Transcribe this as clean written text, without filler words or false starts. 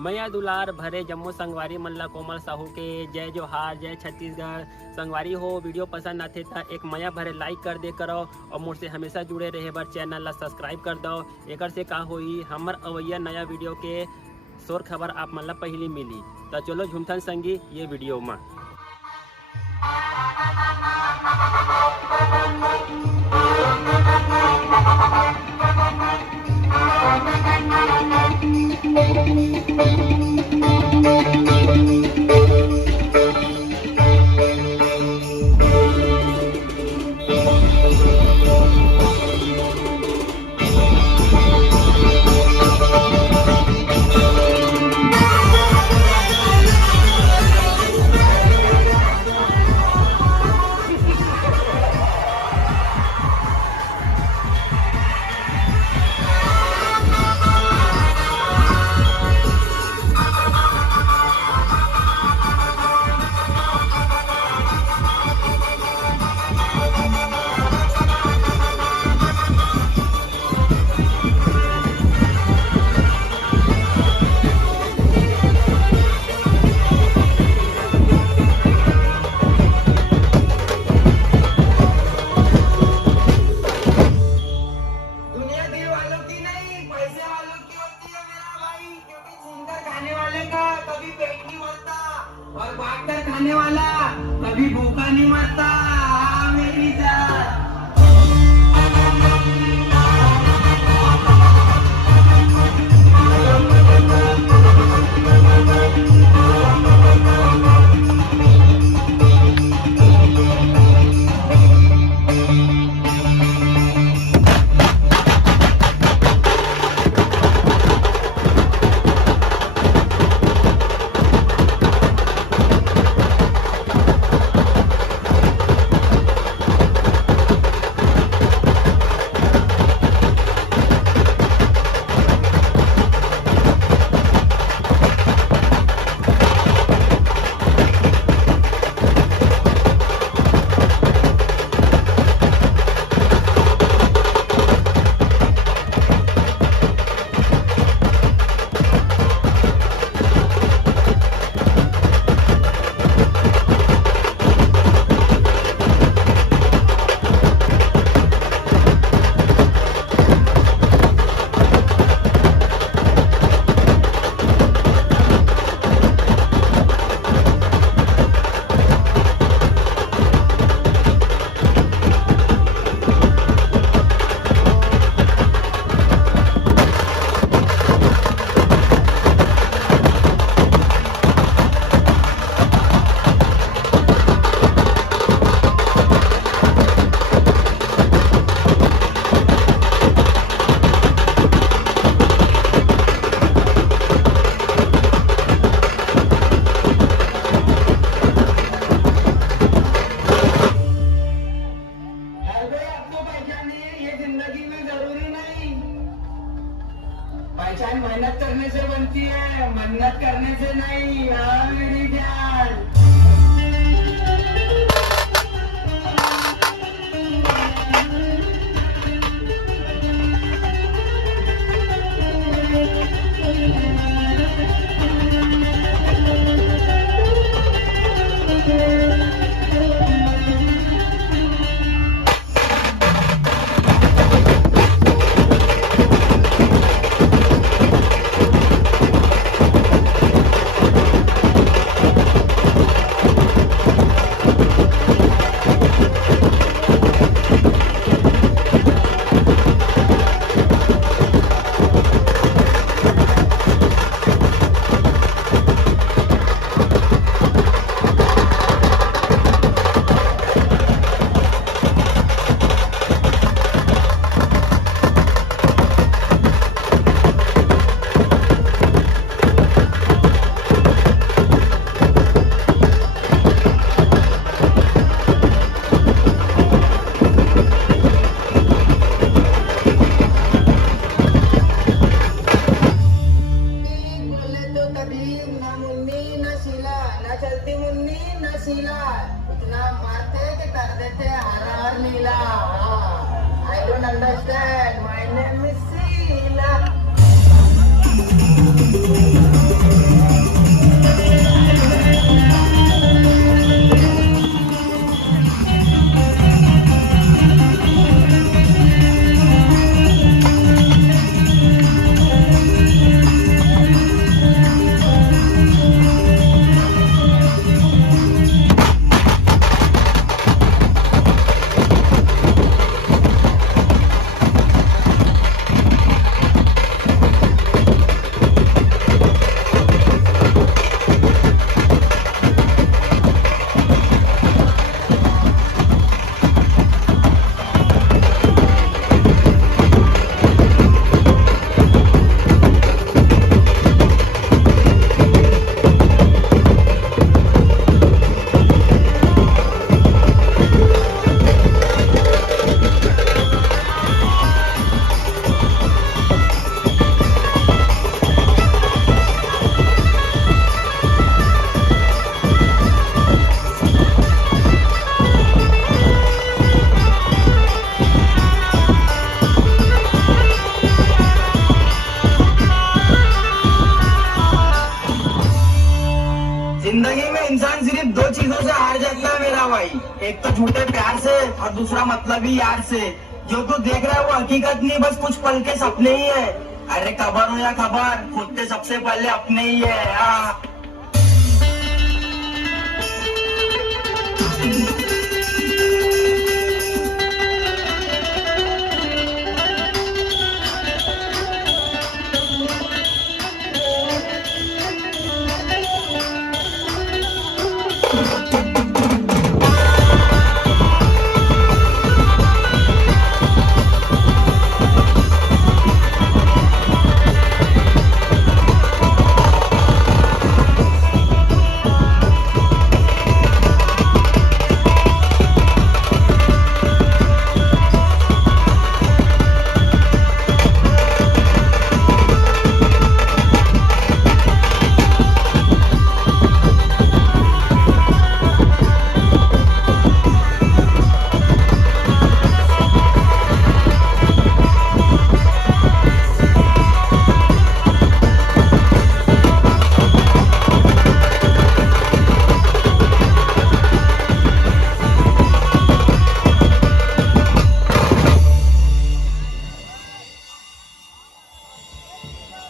मैया दुलार भरे जम्मू संगवारी मल्ला कोमल साहू के जय जोहार, जय छत्तीसगढ़। संगवारी हो वीडियो पसंद आते तो एक मैया भरे लाइक कर दे करो और मुझसे हमेशा जुड़े रहे बर चैनल ला सब्सक्राइब कर दो। एक से का होई हमर अवैया नया वीडियो के शोर खबर आप मन ला पहली मिली। तो चलो झुमथन संगी ये वीडियो में। और भागकर खाने वाला कभी भूखा नहीं मरता। मेरी जान पहचान मेहनत करने से बनती है, मन्नत करने से नहीं। हाँ मेरी जान इतना मारते कि कर देते हर हर नीला। I don't understand. My name is Sheila. भाई, एक तो झूठे प्यार से और दूसरा मतलबी यार से। जो तू देख रहा है वो हकीकत नहीं, बस कुछ पल के सपने ही है। अरे खबर हो या खबर, खुद से सबसे पहले अपने ही है।